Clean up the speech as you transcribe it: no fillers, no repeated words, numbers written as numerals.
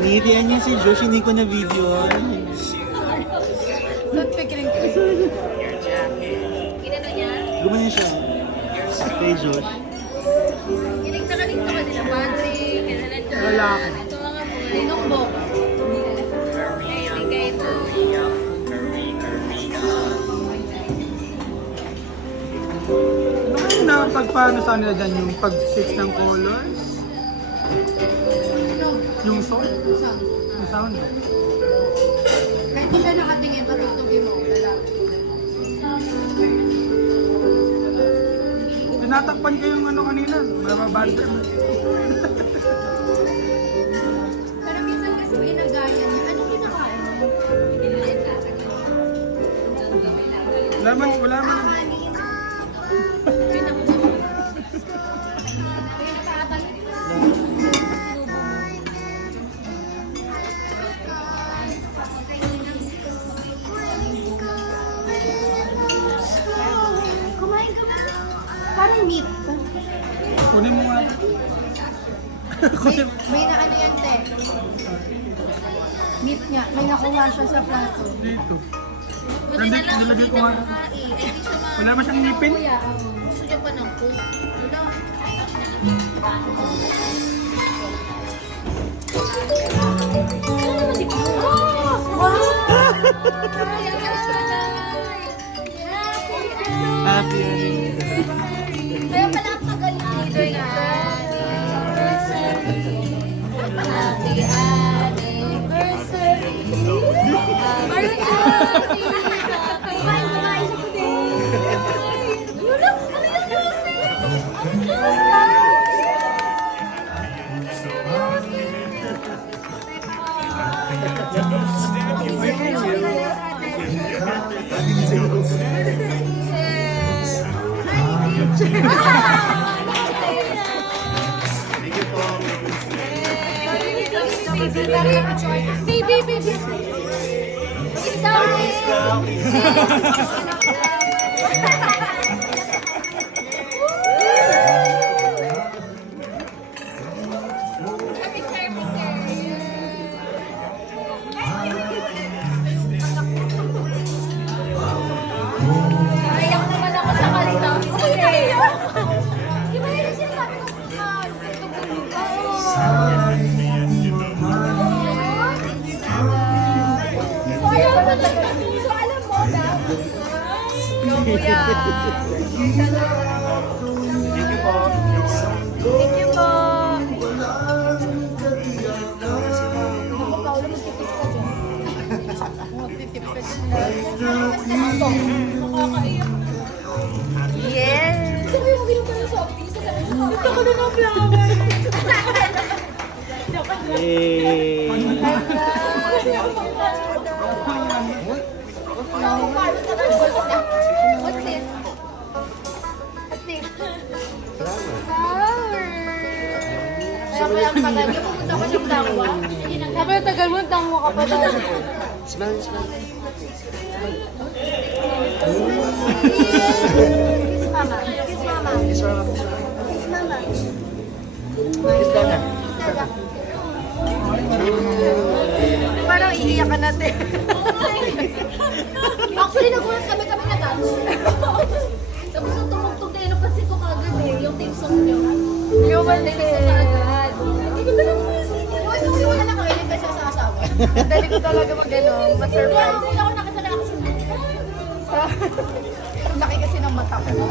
Ngitian niya si Josh, hindi ko na video. Don't pikiling ko. Ginano niya? Gumanin siya. Kay Josh. Kinig na kanito ka nila, Patrick. Kinalan ko. Lalaki. Ito mga boy. Tinumbok. Bigay ito. Ano kayo na pagpaano sa nila dyan? Yung pag-sit ng colors? Yung sound? Sound. Yung sound? Kahit di siya nakatingin, patutugin mo. Lalaki. Tinatakpan kayong ano kanina? Mababanda. Pero minsan kasi ginagaya niya. Ano kinakain mo? Wala man. Kumain ka ba? Parang meat. Kunin mo nga. May na ano yan, te. Meat niya. May nakuha siya sa plato. Dito. Buti na lang Nilagay ko hindi nga. na kumain. Eh, di siya ma- Wala ba siyang ngipin? Kuya, Gusto niya pa ng cook. Wala. Ano naman si Pao? Wow! Happy Kaya pala ang magaling dito yan. Happy anniversary. Happy anniversary. Kumain siya today. Yun lang, ano yung music? Baby. It's down. Naiyak naman ako sa kanta. Ay, naiyak! Di ba yun yung sinasabi ko? So, alam mo na? Yo, kuya. Thank you po. Thank you po. Yes! Sabi mo, ginagawa na sa office. Ito ko na ng flower. Yay! What's this? What's this? Flower. Kaya pala ang tagal niyo. Pumunta ko siyang dangwa. Sabi ang tagal mo, dangwa ka pa daw. Smell. Kiss mama. Kiss mama. Kiss mama. Kiss mama. Kiss Dana. Dada. parang iiyak ka natin. Actually, nagulat kami na dance. Tapos nung tumugtog na yun, napansin ko kagad eh, yung team song nyo. Yung Napansin ko kagad. Hindi ko na music. Yung wala nakainig kasi sa asawa. Dali ko talaga mag-ano, Kaya ma-surprise. ako nakita na ako sa Laki kasi ng mata ko.